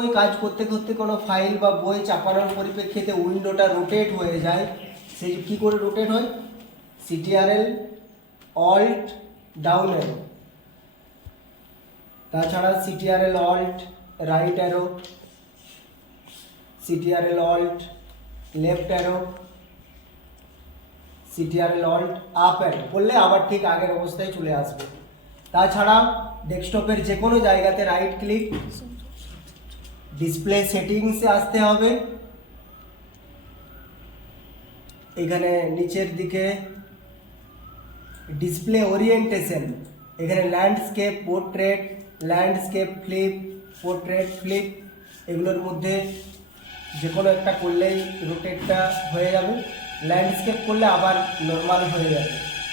ওই কাজ করতে করতে কোনো ফাইল বা বই চাপানোর পরিপ্রেক্ষিতে উইন্ডোটা রোটেট হয়ে যায়, সেই কী করে রোটেট হয়? সিটিআরএল অল্ট ডাউন অ্যারো, তাছাড়া CTRL alt right arrow, CTRL alt left arrow, CTRL alt up arrow করলে আবার ঠিক আগের অবস্থায় চলে আসবে। তাছাড়া ডেস্কটপের যে কোনো জায়গাতে রাইট ক্লিক, ডিসপ্লে সেটিংসে আসতে হবে, এখানে নিচের দিকে ডিসপ্লে ওরিয়েন্টেশন, এখানে landscape portrait, landscape flip, portrait flip, এগুলোর মধ্যে যে কোনো একটা করলেই রোটেটটা হয়ে যাবে। ল্যান্ডস্কেপ করলে আবার নর্মাল হয়ে যাবে।